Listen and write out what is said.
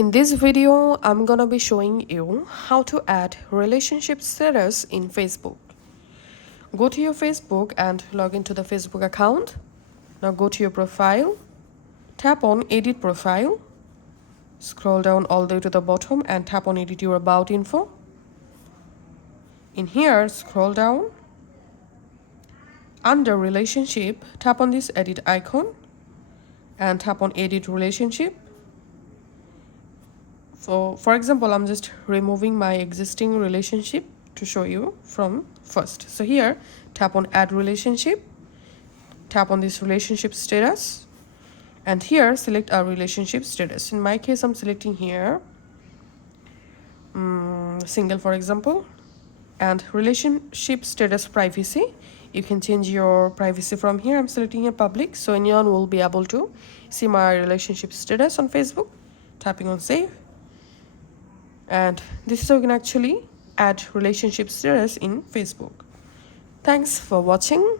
In this video, I'm gonna be showing you how to add relationship status in Facebook. Go to your Facebook and log into the Facebook account. Now go to your profile, tap on Edit Profile, scroll down all the way to the bottom and tap on Edit Your About Info. In here, scroll down. Under Relationship, tap on this Edit icon and tap on Edit Relationship. So for example, I'm just removing my existing relationship to show you from first. So here, tap on Add Relationship, tap on this relationship status, and here select our relationship status. In my case, I'm selecting here single, for example, and relationship status privacy. You can change your privacy from here. I'm selecting a public, so anyone will be able to see my relationship status on Facebook. Tapping on Save. And this is how you can actually add relationship status in Facebook. Thanks for watching.